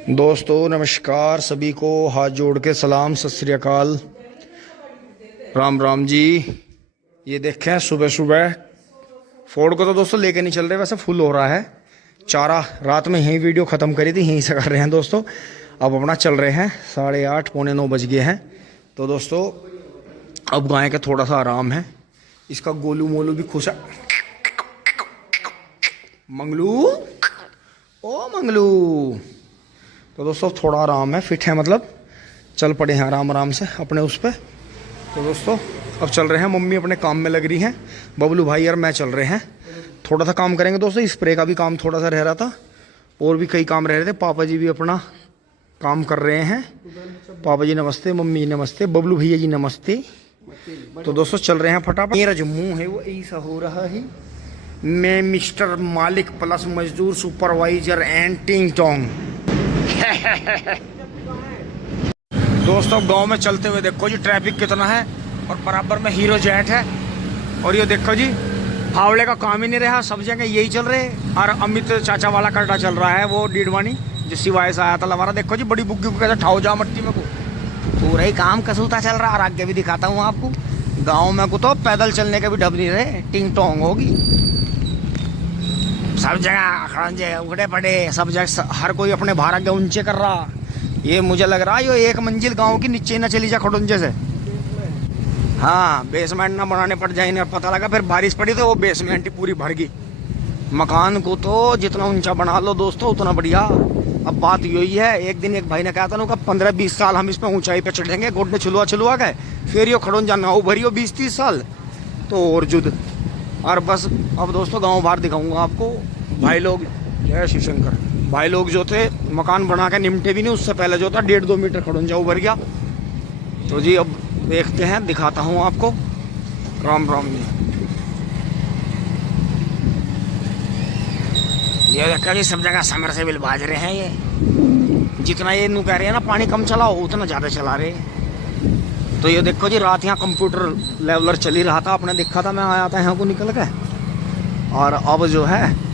दोस्तों नमस्कार, सभी को हाथ जोड़ के सलाम, सत श्री अकाल, राम राम जी। ये देखें सुबह सुबह फोर्ड को तो दोस्तों लेके नहीं चल रहे, वैसे फुल हो रहा है चारा। रात में यही वीडियो ख़त्म करी थी, यहीं से कर रहे हैं दोस्तों। अब अपना चल रहे हैं 8:30 पौने 9 बज गए हैं। तो दोस्तों अब गाय का थोड़ा सा आराम है। इसका गोलू मोलू भी खुश है। मंगलू, ओ मंगलू। तो दोस्तों थोड़ा आराम है, फिट है, मतलब चल पड़े हैं आराम आराम से अपने उस पर। तो दोस्तों अब चल रहे हैं, मम्मी अपने काम में लग रही हैं, बबलू भाई और मैं चल रहे हैं। थोड़ा सा काम करेंगे दोस्तों, स्प्रे का भी काम थोड़ा सा रह रहा था और भी कई काम रह रहे थे। पापा जी भी अपना काम कर रहे हैं। पापा जी नमस्ते, मम्मी नमस्ते, बबलू भैया जी नमस्ते। तो दोस्तों चल रहे हैं फटाफट। मेरा जो मुँह है वो ऐसा हो रहा है। मैं मिस्टर मालिक प्लस मजदूर सुपरवाइजर एंड टिंग टोंग। दोस्तों गांव में चलते हुए देखो जी ट्रैफिक कितना है और बराबर में हीरो जेट है। और ये देखो जी फावड़े का काम ही नहीं रहा, सब जगह यही चल रहे। और अमित चाचा वाला कड्डा चल रहा है, वो डीडवानी जो सिवाय से आया था लवारा। देखो जी बड़ी बुग्गी को कैसे ठाओ जा मट्टी में को, पूरा ही काम कसूता चल रहा। और आगे भी दिखाता हूँ आपको, गाँव में को तो पैदल चलने का भी ढब नहीं रहे, टिंग टोंग होगी सब जगह। खड़ंजे उगड़े पड़े सब जगह, हर कोई अपने भारत के ऊंचे कर रहा। ये मुझे लग रहा है ये एक मंजिल गांव की नीचे ना चली जा खड़ुंजे से। हाँ, बेसमेंट ना बनाने पड़ जाए ना, पता लगा फिर बारिश पड़ी तो वो बेसमेंट ही पूरी भर गई। मकान को तो जितना ऊंचा बना लो दोस्तों उतना बढ़िया। अब बात यही है, एक दिन एक भाई ने कहा था ना 15-20 साल हम इस पर ऊंचाई पे चढ़ेंगे, घुटने छुलवा छुलवा गए, फिर ये खड़ुंजा ना उभरी हो 20-30 साल तो और जुद। और बस अब दोस्तों गांव बाहर दिखाऊंगा आपको। भाई लोग, जय शिव शंकर, भाई लोग जो थे मकान बना के निमटे भी नहीं, उससे पहले जो था 1.5-2 मीटर खड़ुंजा उभर गया। तो जी अब देखते हैं, दिखाता हूँ आपको। राम राम जी। ये देखा जी सब जगह समर से बिल बाज रहे हैं। ये जितना ये नू कह रहे हैं ना पानी कम चलाओ, उतना ज़्यादा चला रहे। तो ये देखो जी रात यहाँ कंप्यूटर लेवलर चल ही रहा था, आपने देखा था, मैं आया था यहाँ को निकल के। और अब जो है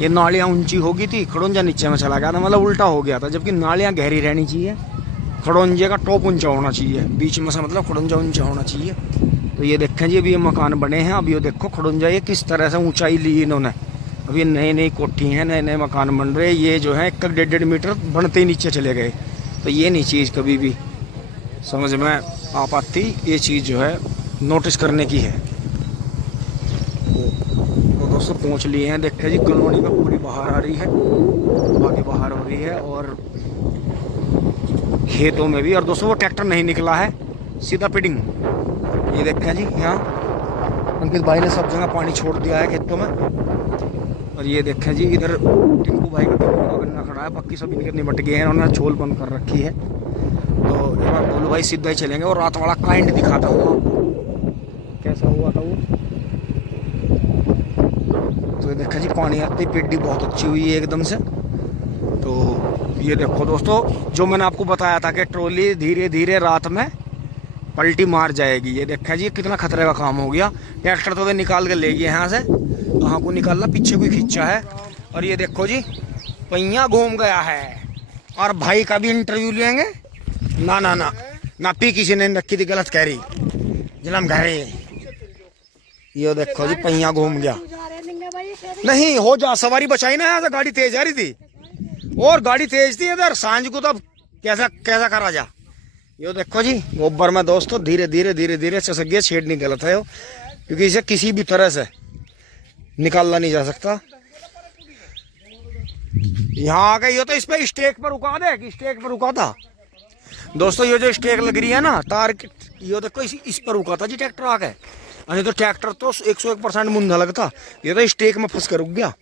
ये नालियाँ ऊंची हो गई थी, खड़ुंजा नीचे में चला गया था, मतलब उल्टा हो गया था। जबकि नालियाँ गहरी रहनी चाहिए, खड़ुंजे का टॉप ऊंचा होना चाहिए, बीच में से मतलब खड़ुंजा ऊंचा होना चाहिए। तो ये देखें जी अभी ये मकान बने हैं। अब ये देखो खड़ुंजा ये किस तरह से ऊंचाई ली इन्होंने। अब ये नई नई कोठी हैं, नए नए मकान बन रहे। ये जो है 1-1.5 मीटर बनते ही नीचे चले गए। तो ये नहीं चीज़ कभी भी समझ में आ पाती, ये चीज़ जो है नोटिस करने की है। तो दोस्तों पहुंच लिए हैं, देखे जी कॉलोनी में पूरी बाहर आ रही है, आगे बाहर हो रही है और खेतों में भी। और दोस्तों वो ट्रैक्टर नहीं निकला है, सीधा पिडिंग। ये देखें जी यहाँ अंकित भाई ने सब जगह पानी छोड़ दिया है खेतों में। और ये देखें जी इधर टिंकू भाई का गन्ना खड़ा है, बाकी सब इनके निपट गए हैं, उन्होंने छोल बंद कर रखी है। तो एक बार बोलो भाई सीधा ही चलेंगे और रात वाला काइंड दिखाता हूँ आपको कैसा हुआ था वो। तो ये देखा जी पानी आते ही पेड्डी बहुत अच्छी हुई है एकदम से। तो ये देखो दोस्तों जो मैंने आपको बताया था कि ट्रॉली धीरे धीरे रात में पलटी मार जाएगी। ये देखा जी कितना खतरे का काम हो गया। ट्रैक्टर तो निकाल के ले गए यहाँ से, कहाँ को निकालना, पीछे कोई खींचा है। और ये देखो जी पहिया घूम गया है। और भाई का भी इंटरव्यू लेंगे। ना ना ना ना पी किसी ने रखी थी, गलत कह रही जलम घरे। ये देखो जी पहिया घूम गया। नहीं हो जा, सवारी बचाई ना, यहाँ से गाड़ी तेज आ रही थी और गाड़ी तेज थी इधर सांझ को, तो कैसा कैसा करा जा। ये देखो जी गोबर में दोस्तों धीरे धीरे धीरे धीरे चसक गया। छेड़ नहीं गलत है वो, क्योंकि इसे किसी भी तरह से निकालना नहीं जा सकता। यहाँ आ गई हो तो इस पे स्टेक पर रुका दे, कि स्टेक पर रुका था दोस्तों। ये जो स्टेक लग रही है ना तार, ये देखो इस पर रुका था जी ट्रैक्टर आके। नहीं तो ट्रैक्टर तो 101% मुंधा लगता, ये तो स्टेक में फंस कर रुक गया।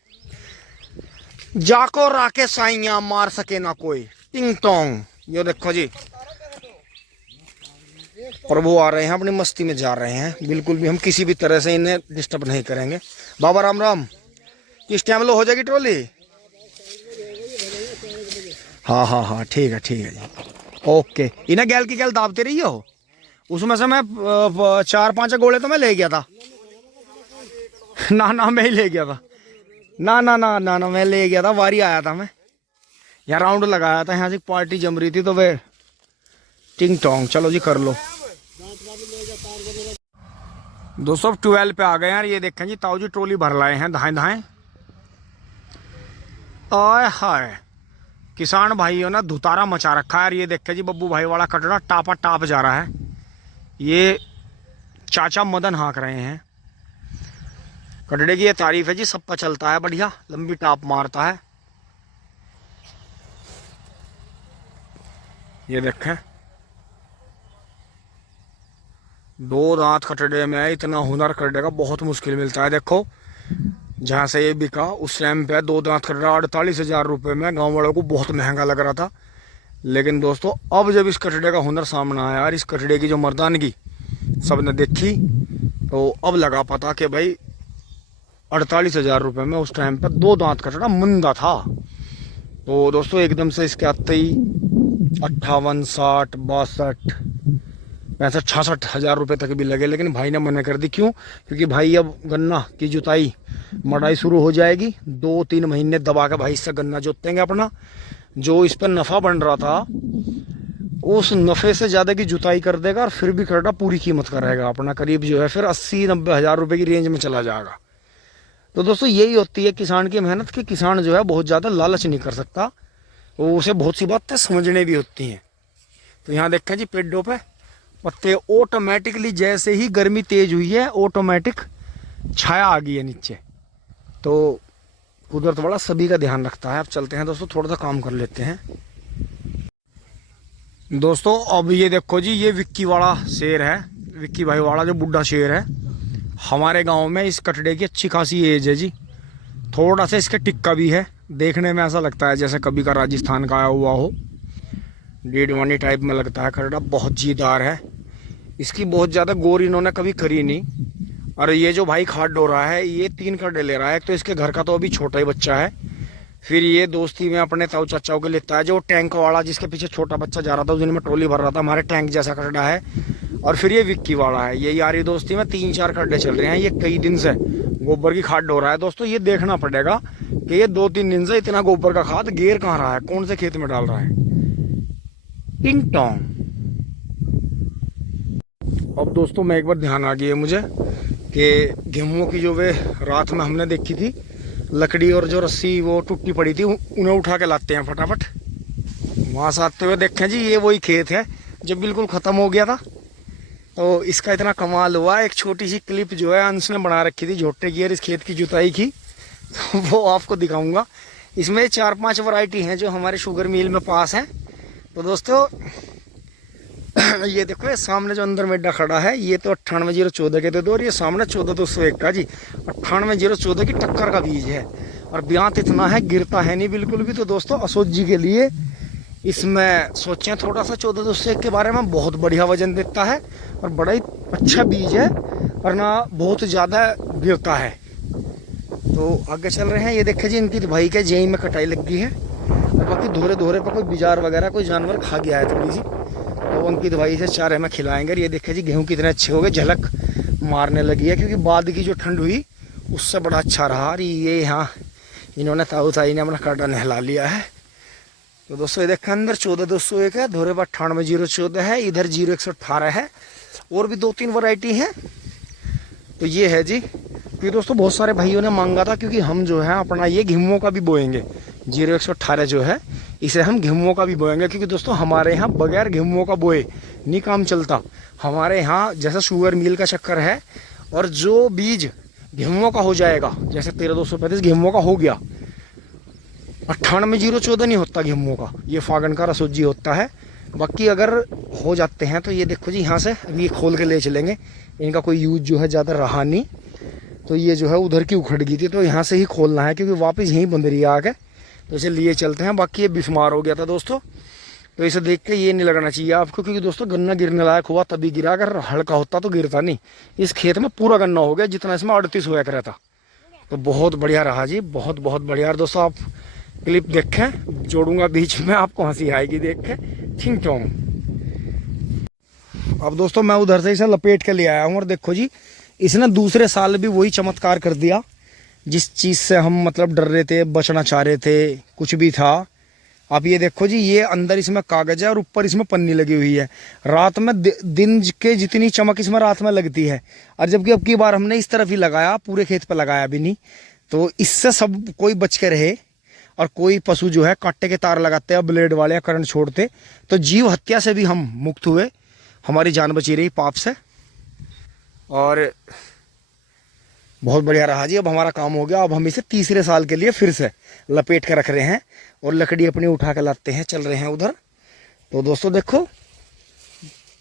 जाको राके साइया मार सके ना कोई, टिंग टोंग। ये देखो जी प्रभु आ रहे हैं, अपनी मस्ती में जा रहे हैं। बिल्कुल भी हम किसी भी तरह से इन्हें डिस्टर्ब नहीं करेंगे। बाबा राम राम। किस टाइम लो हो जाएगी ट्रॉली? हाँ हाँ हाँ ठीक है जी, ओके। इन्हें गैल की गैल दाबते रही हो, उसमें से मैं 4-5 गोले तो मैं ले गया था। ना मैं ही ले गया था। ना मैं ले गया था, वारी आया था मैं। यहाँ राउंड लगाया था, यहाँ से पार्टी जम रही थी तो वे टिंग टोंग। चलो जी कर लो दोस्तों। 12 पे आ गए यार। ये देखें जी ताऊ जी ट्रॉली भर लाए हैं धाएं धाएं। आय हाय किसान भाइयों ने धुतारा मचा रखा है यार। ये देखें जी बब्बू भाई वाला कटरा टापा टाप जा रहा है। ये चाचा मदन हाँक रहे हैं। कटड़े की ये तारीफ है जी, सब पर चलता है बढ़िया, लंबी टाप मारता है। ये देखें 2 दांत कटड़े में इतना हुनर कटड़े का बहुत मुश्किल मिलता है। देखो जहाँ से ये बिका उस टाइम पे 2 दांत कटड़ा 48,000 रुपये में गांव वालों को बहुत महंगा लग रहा था। लेकिन दोस्तों अब जब इस कटड़े का हुनर सामने आया यार, इस कटड़े की जो मर्दानगी सबने देखी, तो अब लगा पता कि भाई 48,000 रुपये में उस टाइम पर 2 दांत कटड़ा मंदा था। तो दोस्तों एकदम से इसके आते ही 58, 60, 62, 65, 66,000 रुपये तक भी लगे। लेकिन भाई ने मना कर दी। क्यों? क्योंकि भाई अब गन्ना की जुताई मड़ाई शुरू हो जाएगी। 2-3 महीने दबा के भाई इससे गन्ना जोतेंगे अपना। जो इस पर नफ़ा बन रहा था उस नफ़े से ज़्यादा की जुताई कर देगा और फिर भी कटड़ा पूरी कीमत का रहेगा अपना। करीब जो है फिर 80-90 हज़ार रुपये की रेंज में चला जाएगा। तो दोस्तों यही होती है किसान की मेहनत कि किसान जो है बहुत ज़्यादा लालच नहीं कर सकता, तो उसे बहुत सी बातें समझने भी होती हैं। तो यहाँ देखें जी पेड़ों पे पत्ते ऑटोमेटिकली, जैसे ही गर्मी तेज हुई है ऑटोमेटिक छाया आ गई है नीचे। तो कुदरत बड़ा सभी का ध्यान रखता है। अब चलते हैं दोस्तों, थोड़ा सा काम कर लेते हैं दोस्तों। अब ये देखो जी, ये विक्की वाला शेर है, विक्की भाई वाला जो बुढ़ा शेर है। हमारे गांव में इस कटड़े की अच्छी खासी एज है जी। थोड़ा सा इसका टिक्का भी है, देखने में ऐसा लगता है जैसे कभी का राजस्थान का आया हुआ हो। डीडवानी टाइप में लगता है कटड़ा, बहुत जीदार है। इसकी बहुत ज़्यादा गौर इन्होंने कभी करी नहीं। और ये जो भाई खाद डो रहा है ये 3 कटड़े ले रहा है। एक तो इसके घर का तो अभी छोटा ही बच्चा है, फिर ये दोस्ती में अपने ताऊ चाचाओं के लेता है जो टैंक वाला जिसके पीछे छोटा बच्चा जा रहा था, उस दिन में ट्रॉली भर रहा था, हमारे टैंक जैसा कटड़ा है। और फिर ये विक्की वाला है। ये यारी दोस्ती में 3-4 कटड़े चल रहे हैं। ये कई दिन से गोबर की खाद डो रहा है दोस्तों। ये देखना पड़ेगा कि ये 2-3 दिन से इतना गोबर का खाद गेर कहाँ रहा है, कौन से खेत में डाल रहा है। टिंग टोंग। अब दोस्तों मैं एक बार ध्यान आ गया मुझे कि गेहूं की जो वे रात में हमने देखी थी लकड़ी और जो रस्सी वो टूटी पड़ी थी, उन्हें उठा के लाते हैं फटाफट। वहाँ से आते हुए देखें जी ये वही खेत है जो बिल्कुल ख़त्म हो गया था। तो इसका इतना कमाल हुआ, एक छोटी सी क्लिप जो है अंश ने बना रखी थी झोटे की और इस खेत की जुताई की, तो वो आपको दिखाऊंगा। इसमें 4-5 वैरायटी हैं जो हमारे शुगर मिल में पास हैं। तो दोस्तों ये देखो, ये सामने जो अंदर मेडा खड़ा है ये तो 98-014 के थे और ये सामने 14-201 का जी 98-014 की टक्कर का बीज है। और ब्यांत इतना है, गिरता है नहीं बिल्कुल भी। तो दोस्तों असोज जी के लिए इसमें सोचें थोड़ा सा 14-201 के बारे में, बहुत बढ़िया वजन देता है और बड़ा ही अच्छा बीज है और ना बहुत ज़्यादा गिरता है। तो आगे चल रहे हैं। ये देखे जी इनकी भाई के जेई में कटाई लग गई है और बाकी धोरे धोरे पर कोई बिजार वगैरह कोई जानवर खा गया है थोड़ी सी, तो उनकी दवाई से चारे में खिलाएंगे। ये देखे जी गेहूं कितने अच्छे हो गए, झलक मारने लगी है क्योंकि बाद की जो ठंड हुई उससे बड़ा अच्छा रहा। और ये यहाँ इन्होंने ताऊ ताई ने अपना काटा नहला लिया है। तो दोस्तों ये देखें अंदर 14-201 है, धोरे पर 98-014 है, इधर 0118 है और भी 2-3 वैरायटी हैं। तो ये है जी, क्योंकि दोस्तों बहुत सारे भाइयों ने मांगा था क्योंकि हम जो है अपना ये गेहूं का भी बोएंगे। 0118 जो है इसे हम गेहूं का भी बोएंगे क्योंकि दोस्तों हमारे यहाँ बगैर गेहूं का बोए नहीं काम चलता। हमारे यहाँ जैसा शुगर मिल का चक्कर है और जो बीज गेहूं का हो जाएगा, जैसे 13-235 गेहूं का हो गया, 98-014 नहीं होता गेहूं का, ये फागन का रसोजी होता है। बाकी अगर हो जाते हैं तो ये देखो जी यहाँ से अभी ये खोल के ले चलेंगे। इनका कोई यूज जो है ज़्यादा रहा नहीं, तो ये जो है उधर की उखड़ गई थी तो यहाँ से ही खोलना है क्योंकि वापस यहीं बंद रही है आके। तो इसे लिए चलते हैं। बाकी ये बीमार हो गया था दोस्तों, तो इसे देख के ये नहीं लगना चाहिए आपको क्योंकि दोस्तों गन्ना गिरने लायक हुआ तभी गिरा, अगर हल्का होता तो गिरता नहीं। इस खेत में पूरा गन्ना हो गया जितना इसमें 38 हुआ कर था। तो बहुत बढ़िया रहा जी, बहुत बहुत बढ़िया। और दोस्तों आप क्लिप देखें, जोड़ूंगा बीच में, आपको हंसी आएगी देख के। थिंग टोंग। अब दोस्तों मैं उधर से इसे लपेट के ले आया हूँ और देखो जी इसने दूसरे साल भी वही चमत्कार कर दिया जिस चीज़ से हम मतलब डर रहे थे, बचना चाह रहे थे, कुछ भी था, आप ये देखो जी, ये अंदर इसमें कागज है और ऊपर इसमें पन्नी लगी हुई है। रात में दिन के जितनी चमक इसमें रात में लगती है। और जबकि अब की बार हमने इस तरफ ही लगाया, पूरे खेत पे लगाया भी नहीं। तो इससे सब कोई बच के रहे। और कोई पशु जो है कांटे के तार लगाते हैं, ब्लेड वाले या करंट छोड़ते, तो जीव हत्या से भी हम मुक्त हुए, हमारी जान बची रही पाप से। और बहुत बढ़िया रहा जी। अब हमारा काम हो गया। अब हम इसे तीसरे साल के लिए फिर से लपेट के रख रहे हैं और लकड़ी अपनी उठा के लाते हैं, चल रहे हैं उधर। तो दोस्तों देखो,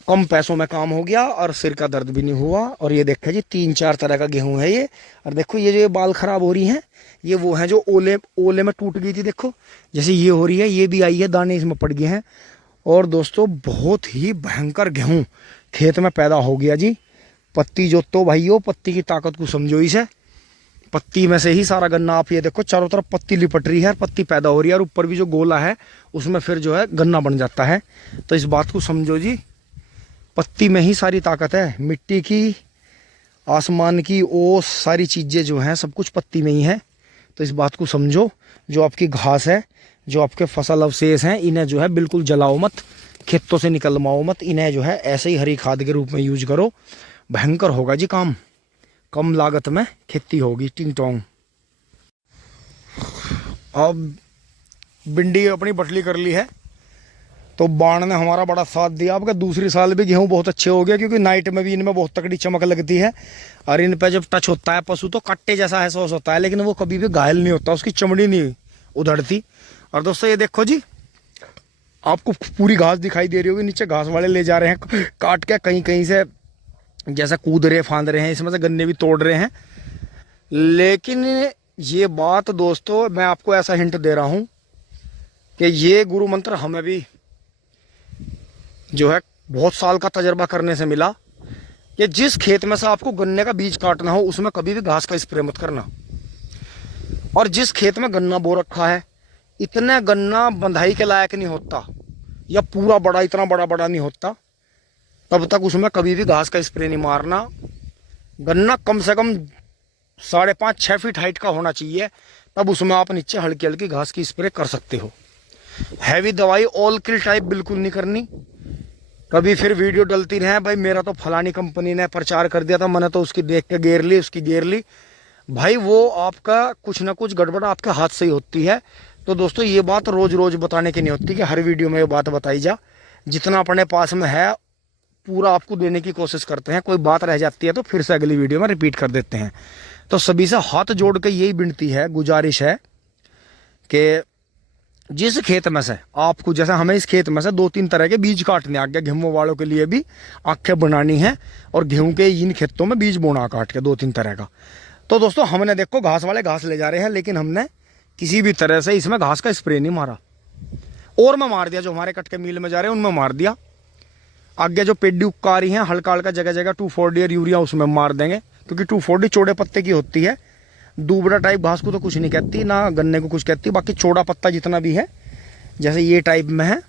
कम पैसों में काम हो गया और सिर का दर्द भी नहीं हुआ। और ये देखो जी, 3-4 तरह का गेहूं है ये। और देखो ये जो ये बाल खराब हो रही हैं, ये वो हैं जो ओले में टूट गई थी। देखो जैसे ये हो रही है, ये भी आई है, दाने इसमें पड़ गए हैं। और दोस्तों बहुत ही भयंकर गेहूं खेत में पैदा हो गया जी। पत्ती जो तो भाइयों, पत्ती की ताकत को समझो इसे। पत्ती में से ही सारा गन्ना, आप ये देखो चारों तरफ पत्ती लिपट रही है, पत्ती पैदा हो रही है। और ऊपर भी जो गोला है उसमें फिर जो है गन्ना बन जाता है। तो इस बात को समझो जी, पत्ती में ही सारी ताकत है। मिट्टी की, आसमान की, ओस, सारी चीज़ें जो हैं सब कुछ पत्ती में ही है। तो इस बात को समझो। जो आपकी घास है, जो आपके फसल अवशेष हैं, इन्हें जो है बिल्कुल जलाओ मत, खेतों से निकलवाओ मत। इन्हें जो है ऐसे ही हरी खाद के रूप में यूज करो। भयंकर होगा जी काम, कम लागत में खेती होगी। टिंग टोंग। अब भिंडी अपनी बटली कर ली है, तो बाण ने हमारा बड़ा साथ दिया। आपका दूसरी साल भी गेहूं बहुत अच्छे हो गए, क्योंकि नाइट में भी इनमें बहुत तकड़ी चमक लगती है। और इन पे जब टच होता है पशु, तो कट्टे जैसा एहसास होता है, लेकिन वो कभी भी घायल नहीं होता, उसकी चमड़ी नहीं उधड़ती। और दोस्तों ये देखो जी, आपको पूरी घास दिखाई दे रही होगी, नीचे घास वाले ले जा रहे हैं काट के, कहीं कहीं से जैसा कूद रहे फांद रहे हैं, इसमें से गन्ने भी तोड़ रहे हैं। लेकिन ये बात दोस्तों, मैं आपको ऐसा हिंट दे रहा हूं कि ये गुरु मंत्र हमें भी जो है बहुत साल का तजर्बा करने से मिला कि जिस खेत में से आपको गन्ने का बीज काटना हो, उसमें कभी भी घास का स्प्रे मत करना। और जिस खेत में गन्ना बो रखा है, इतने गन्ना बंधाई के लायक नहीं होता, या पूरा बड़ा, इतना बड़ा बड़ा नहीं होता, तब तक उसमें कभी भी घास का स्प्रे नहीं मारना। गन्ना कम से कम 5.5-6 फीट हाइट का होना चाहिए, तब उसमें आप नीचे हल्की हल्की घास की स्प्रे कर सकते हो। हैवी दवाई ऑल किल टाइप बिल्कुल नहीं करनी। कभी फिर वीडियो डलती रहे, भाई मेरा तो फलानी कंपनी ने प्रचार कर दिया था, मैंने तो उसकी देख के गेर ली, उसकी गेर ली। भाई वो आपका कुछ ना कुछ गड़बड़ आपके हाथ से ही होती है। तो दोस्तों ये बात रोज रोज बताने की नहीं होती कि हर वीडियो में ये बात बताई जा। जितना अपने पास में है पूरा आपको देने की कोशिश करते हैं। कोई बात रह जाती है तो फिर से अगली वीडियो में रिपीट कर देते हैं। तो सभी से हाथ जोड़ के यही विनती है, गुजारिश है कि जिस खेत में से आपको, जैसे हमें इस खेत में से 2-3 तरह के बीज काटने आ गया, गेहूं वालों के लिए भी आंखें बनानी है और गेहूं के इन खेतों में बीज बोना काट के 2-3 तरह का। तो दोस्तों हमने देखो घास वाले घास ले जा रहे हैं, लेकिन हमने किसी भी तरह से इसमें घास का स्प्रे नहीं मारा। और मैं मार दिया, जो हमारे कट के मिल में जा रहे हैं उनमें मार दिया। आगे जो पेडी उक्का आ रही है हल्का हल्का जगह जगह 2,4-D और यूरिया उसमें मार देंगे, क्योंकि 2,4-D चौड़े पत्ते की होती है। दूबड़ा टाइप घास को तो कुछ नहीं कहती, ना गन्ने को कुछ कहती। बाकी चौड़ा पत्ता जितना भी है, जैसे ये टाइप में है,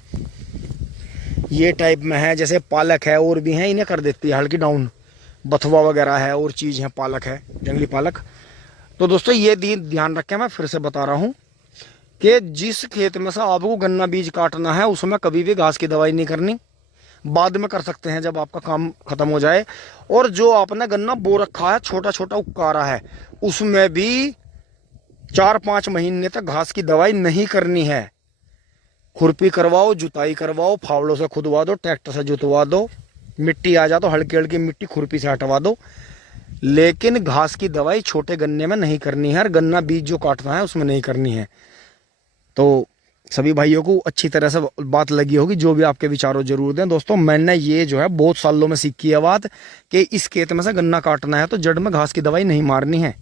ये टाइप में है, जैसे पालक है और भी है, इन्हें कर देती है हल्की डाउन। बथुआ वगैरह है और चीज़ है, पालक है, जंगली पालक। तो दोस्तों ये ध्यान रखें, मैं फिर से बता रहा हूँ कि जिस खेत में से आपको गन्ना बीज काटना है, उसमें कभी भी घास की दवाई नहीं करनी। बाद में कर सकते हैं जब आपका काम खत्म हो जाए। और जो आपने गन्ना बो रखा है, छोटा छोटा उकारा है, उसमें भी 4-5 महीने तक घास की दवाई नहीं करनी है। खुरपी करवाओ, जुताई करवाओ, फावड़ों से खुदवा दो, ट्रैक्टर से जुतवा दो, मिट्टी आ जा तो हल्की हल्की मिट्टी खुरपी से हटवा दो, लेकिन घास की दवाई छोटे गन्ने में नहीं करनी है। और गन्ना बीज जो काटना है उसमें नहीं करनी है। तो सभी भाइयों को अच्छी तरह से बात लगी होगी। जो भी आपके विचारों जरूर दें दोस्तों। मैंने ये जो है बहुत सालों में सीखी है बात कि इस खेत में से गन्ना काटना है तो जड़ में घास की दवाई नहीं मारनी है।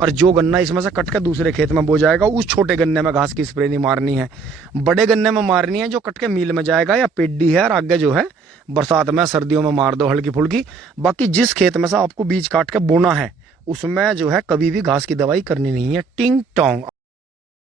और जो गन्ना इसमें से कट कर दूसरे खेत में बो जाएगा, उस छोटे गन्ने में घास की स्प्रे नहीं मारनी है, बड़े गन्ने में मारनी है जो कट के मील में जाएगा या पेडी है। और आगे जो है बरसात में, सर्दियों में मार दो हल्की फुल्की। बाकी जिस खेत में से आपको बीज काट के बोना है, उसमें जो है कभी भी घास की दवाई करनी नहीं है। टिंग टोंग।